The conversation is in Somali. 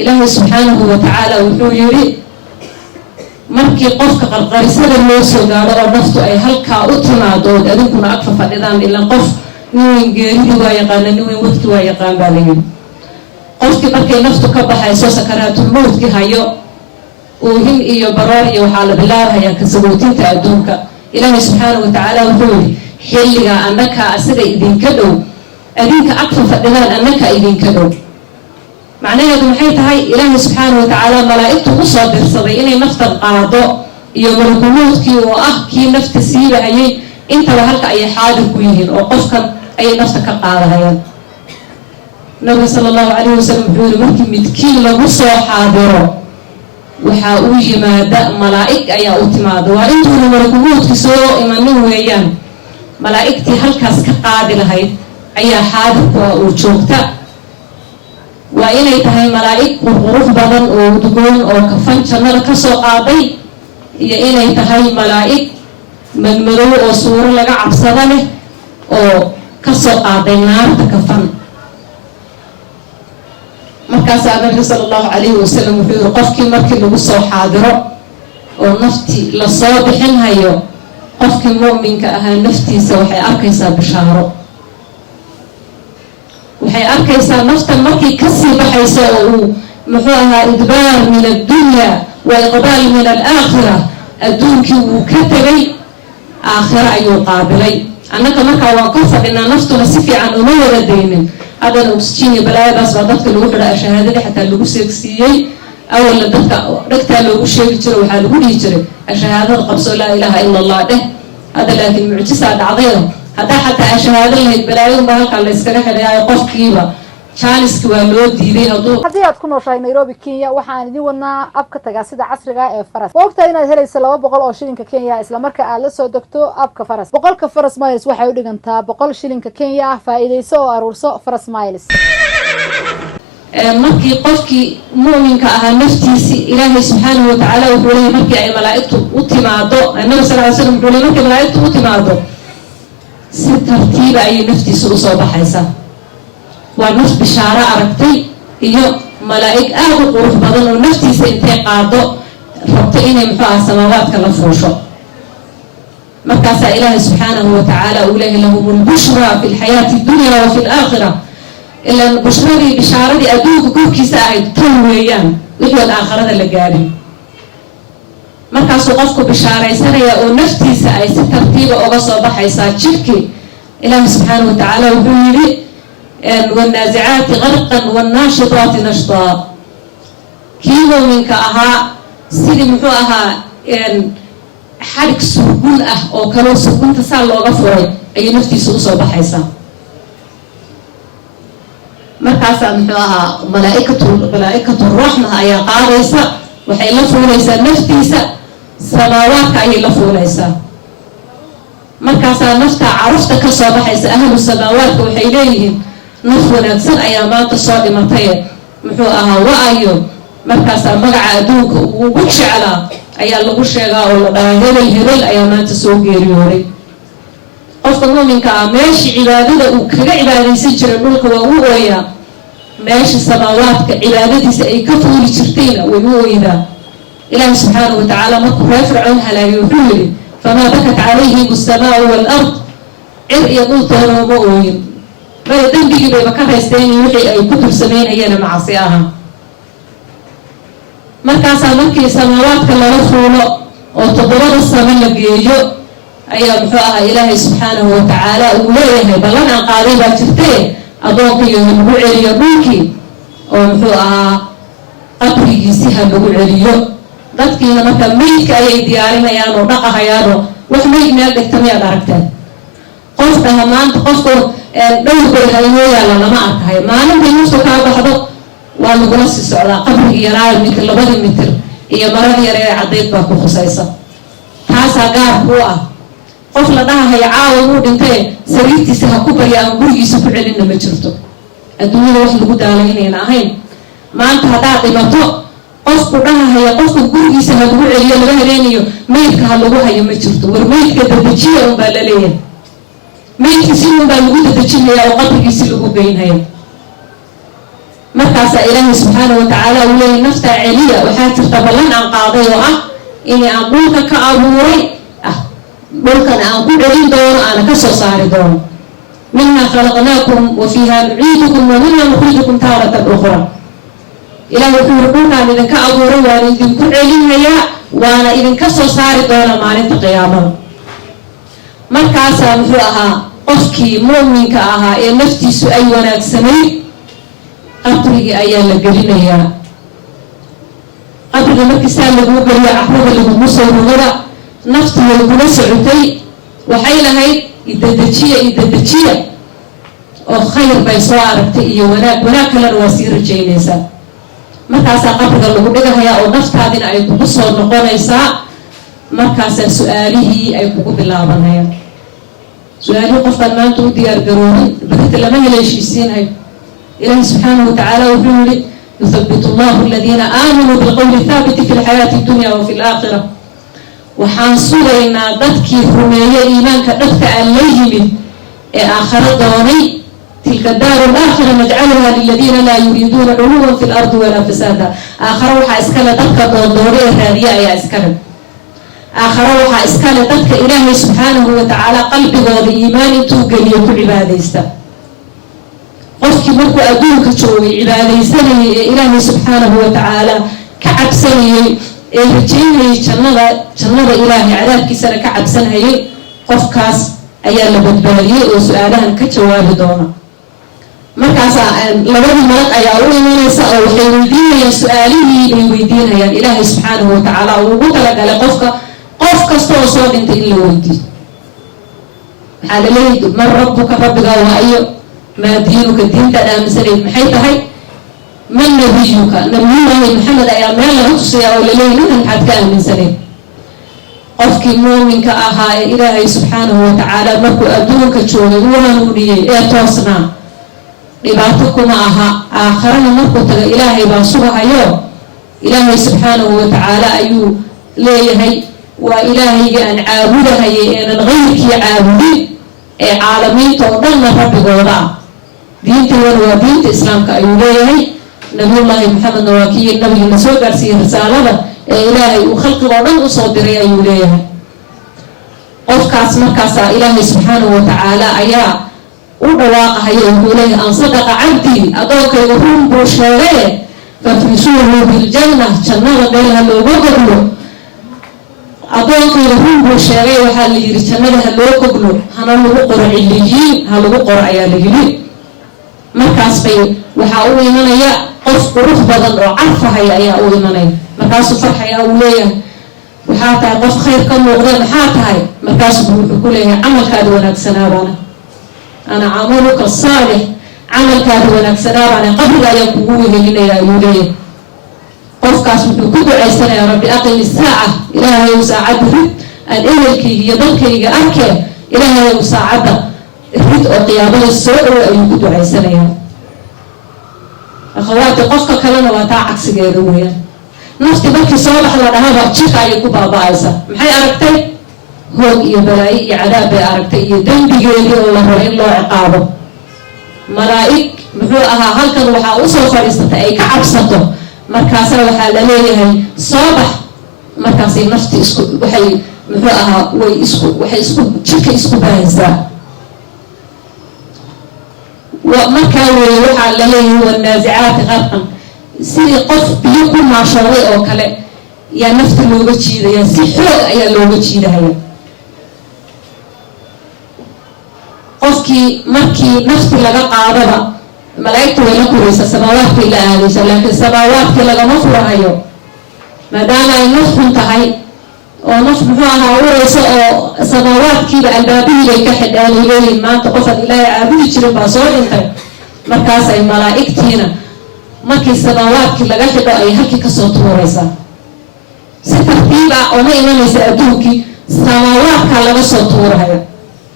إلهي سبحانه وتعالى وحيري markii qofka qarqarisada loo soo gaaro oo naftu ay halka u timaado adinkuna ag fadhidaan ilaa qof nin geeridu waa yaqaan nin waqti waa yaqaan baalay qofkii markay naftu ka baxayso sakaraatul mawdki hayo oo hin iyo baroor iyo waxa la bilaabayaa ka sabootinta adduunka ilaahay subhanahu wa ta'ala wuxuu xilliga annaka asaga idinka dhow adinka ag fadhidaan annaka idinka dhow macnaheedu maxay tahay ilaahay subhanahu wa ta'ala malaa'iktu u soo dirsaday inay nafta qaado iyo malakumoodkii oo ah kii nafta siibahayay inta halka ay xaadir ku yihiin oo qofkan ay nafta ka qaadayaan nabi sallallahu alayhi wasallam wuxuu markii midkiin lagu soo xaadiro waxa uu yimaada malaa'ik ayaa u timaado waa intuu malakumoodkii soo imanin weeyaan malaa'iktii halkaas ka qaadi lahayd ayaa xaadir ku joogta وإني تهي ملائك وغرف بدن ودقون أو كفن شمال كسو قاضي إني تهي ملائك من ملو أو صور لغا عبصدنه أو كسو قاضي نار تكفن مركز النبي صلى الله عليه وسلم في قفك مركز لغسو حاضره ونفتي لصابحين هيو قفك مؤمن كأها نفتي سوحي أركيسا بشهره waxay arkaysaa nafta markii ka sii baxayso oo muxuu ahaa idbaar min ad-dunya wa iqbal min al-aakhirah adduunkii uu ka tagay aakhira ayuu qaabilay annaka markaa waan ka fadhinaa naftuna si fiican uma wada deynin haddana oxygen balaayadaas waa dadka lagu xidhaa shahaadada xataa lagu seegsiiyey awalna dadka dhagtaa loogu sheegi jiro waxaa lagu dhihi jiray shahaadada qabso laa ilaaha ila allah dheh hadda laakiin mucjisaa dhacday هذا حتى أشهد الله بلايين بهالك على إسكان حدا يقف كيبا شانس كوالو ديدي هذو. هذه تكون وشاي نيروبي كينيا وحنا دي ونا أبك تجسد عصر جاء فرس. وقتها هنا هلا السلام بقول أشيلين ككينيا إسلام مركا على سو دكتور أبك فرس. بقول كفرس مايلس وحيد جنتا بقول شيلين ككينيا فإذا سو أرورسو فرس مايلس. مركي قفكي مؤمن كأها نفتي إلهي سبحانه وتعالى وحوله مركي أي ملائكته وتماضو النبي صلى الله عليه وسلم وحوله مركي ملائكته وتماضو. سترتيب أي نفتي سوء بحيسا ونفس بشارة أركتي هي ملائك أهد قروف بدن ونفتي سنتي قادو ربطئين يمحوها السماوات كالفوشو مركز إله سبحانه وتعالى أوليه لهم البشرى في الحياة الدنيا وفي الآخرة إلا البشرى بشارة أدوك كوكي ساعد تنويان وهو الآخرة اللي قاري markaas uu qofku bishaaraysanaya oo naftiisa ay si tartiib ah uga soo baxaysaa jirki ilaahay subhanahu wa ta'ala wuxuu yiri والنازعات غرقا والناشطات نشطا كيلو منك أها سيدي محو أها حرك سرقون أو كانوا سرقون تسال لو غفوري أي نفتي سوء بحيسا مركز محو أها ملائكة الرحمة أي قاريسا وحي لفوليسا نفتيسا سماواتك أي لفوليسا مركزا نفتا عرفتا كصابحيسا أهل السماوات وحي ليهم نفونا تسر أيامات الصادمتين محوءها وأيو مركزا مقع أدوك ووكش على أي اللغوشيغا والهيل الهيل أيامات السوقي ريوري قفت منك ماشي عبادة وكذا عبادة يسجر الملك وهو ماشي السماوات عبادتي سأيكفه لشرتين وهو إذا إله سبحانه وتعالى مكر يفرعونها لا يفعل فما بكت عليهم السماء والأرض عرق يقول طهر ومؤوين بل دنبي بكر يستيني وحي أي كتب سمين أيانا معصياها مركز مكي سماوات كلا رفوله وتضرر السمين لقيجو أي محوها إله سبحانه وتعالى أوليه بلنا قاربة شرتين أضوكي يهبوعي يبوكي ومحوها قبري يسيها بوعي dadkii marka meelka ay diyaarinayaan oo dhaqahayaan wax meel dhigtamaya aragteen qofka maanta qofku dhowr hay'adaha lama arkahay maalin bay soo ka baxdo waa lagu la sii socdaa qabriga yaraa mid 2 mitir iyo marad yar ee cadeed baa ku khusaysa taas gaar ku ah qof la dhahayo caawa uu dhintay sariirtiisa ha ku bariyaan gurigiisa ku celinna ma jirto adduunyada wax lagu daalaynayn ahayn maanta hadaa dhimato qofku dhahayo qofku gurigiisa ha lagu celiyo laga heleenayo meydka ha lagu hayo ma jirto war meydka dadajiya oo baa la leeyahay meydkiisa in baa lagu dadajinayaa oo qabrigiisa lagu geeynayo marka markaasa ilaahay subxaanahu watacaala uu leeyahay naftaa celiya waxaa jirta ballan aan qaaday oo ah inay aan dhulka ka abuuray dhulkana aan ku celin doono aana ka soo saari doono minhaa khalaqnaakum wa fiiha nuciidukum wa minhaa nukhrijukum taaratan ukhra ilaahay wuxuu yiri dhulkaan idinka abuuray waana idinku celinhayaa waana idinka soo saari doona maalinta qiyaamada markaasaa muxuu ahaa qofkii muuminka ahaa ee naftiisu ay wanaagsanayd qabrigii ayaa la gelinayaa qabriga markii saa laguu geliya cahrada lagugu soo rogada nafti way kula socotay waxay lahayd idadajiya oo khayr bay soo aragtay iyo wanaag kalena waa sii rajaynaysaa markaasaa qabriga lagu dhigahayaa oo naftaadina ay kugu soo noqonaysaa markaasaa su-aalihii ay kugu bilaabanayaan su-aalihii qofkaan maanta u diyaar garoobin berita lama heleeshiisiinayo ilaahi subxaanahu watacaala wuxuu yihi yuthabitu allahu aladiina aamanuu bilqowli thaabiti fi lxayaati dunya wa fi laakhira waxaan sugaynaa dadkii rumeeye iimaanka dhabta aan la yimid ee aakharo doonay tilka daaru laakhira najcaluha liladiina laa yuriiduuna culuwan fi lardi walaa fasaada aakharo waxaa iskale dadka doondoore ee raadiye ayaa iskale aakharo waxaa iskale dadka ilaahay subxaanahu watacaala qalbigooda iimaan intuu geliyo ku cibaadaysta qofkii markuu adduunka joogay cibaadaysanayay ee ilaahay subxaanahu watacaala ka cabsanayay ee rajaynayay jannada ilaahay cadaabkiisana ka cabsanhayay qofkaas ayaa la badbaadiyey oo su-aalahan ka jawaabi doona markaasaa labadii malag ayaa u imanaysa oo waxay weydiinayaan su-aalihii bay weydiinayaan ilaahay subxaanahu watacaala uu ugu talagalay qof kasta oo soo dhintay in la weydiiyo waxaa laleeyahy man rabbuka rabbigaa waa iyo maa diinuka diintaad aaminsanayd maxay tahay man nabiyuka nabiyullaahi maxamed ayaa meel laga tusayaa oo laleeyahy ninkan maxaad ka aaminsanayd qofkii muuminka ahaa ee ilaahay subxaanahu watacaala markuu adduunka joogay uu hanuuniyey ee toosnaa dhibaato kuma aha aakharana markuu taga ilaahay baa sugahayo ilaahay subxaanahu watacaala ayuu leeyahay waa ilaahayga aan caabudahayay eenan qayrkii caabudin ee caalamiinta oo dhanna rabbigooda ah diinteedana waa diinta islaamka ayuu leeyahay nabiyullaahi maxamedna waa kii nabigiina soo gaarsiiyey risaalada ee ilaahay uu khalqigoo dhan usoo diray ayuu leeyahay qofkaas markaasaa ilaahay subxaanahu watacaala ayaa u dhawaaqahayo wuxuu leeyahay an sadaqa cabdii addoonkayga run buu sheegaye fafrishuuhu biljanna jannada meelha looga goglo addoonkayga run buu sheegay waxaa la yidhi jannada ha loo goglo hana lagu qoro ciliyiin ha lagu qoro ayaa la yidhi markaas bay waxaa u imanaya qof qurux badan oo carfahaya ayaa u imanaya markaasuu farxaya uu leeyahay waxaa tahay qof khayr ka muuqda maxaa tahay markaasuu wuxuu ku leeyahay camalkaada wanaagsanaabana ana camaluka saalix camalkaada wanaagsanaabana qabriga ayaan kugu wehelinaya ayuu leeyahay qofkaas wuxuu ku ducaysanayaa rabbi aqimi saaca ilaahayow saacadda rid aan ehelkayga iyo dalkayga arkee ilaahayow saacadda rid oo qiyaamada soo dhowo ayuu ku ducaysanayaa akhawaati qofka kalena waa taa cagsigeeda weeyaan nafti markii soo bax la dhahaba jirka ayay ku baaba-aysa maxay aragtay hoog iyo balaayo iyo cadaab bay aragtay iyo dembigeedii oo la rabo in loo ciqaabo malaa'ig muxuu ahaa halkan waxaa usoo fadhiisatay ay ka cabsato markaasna waxaa la leeyahay soo bax markaasay nafti waxay muxuu ahaa waxay jirka isku baahaysaa markaa weeye waxaa la leeyahay wanaasicaati qarqan sidii qof biyo ku maashooday oo kale yaa nafta looga jiidaya si xoog ayaa looga jiidahaya qofkii markii nafti laga qaadaba malaa'igta way la furaysa samaawaadkay la aadaysa laakiin samaawaadkii lagama furahayo maadaama ay naf xun tahay oo naf muxuu ahaa uraysa oo samaawaadkiiba albaabihii bay ka xidhaan ay leeyihin maanta qofaan ilaahay caabudi jirin baa soo dhintay markaas ay malaa'igtiina markii samaawaadkii laga xidho ay halkii kasoo tuuraysaa si tartiib ah ooma imanaysa adduunkii samaawaadkaa laga soo tuurahaya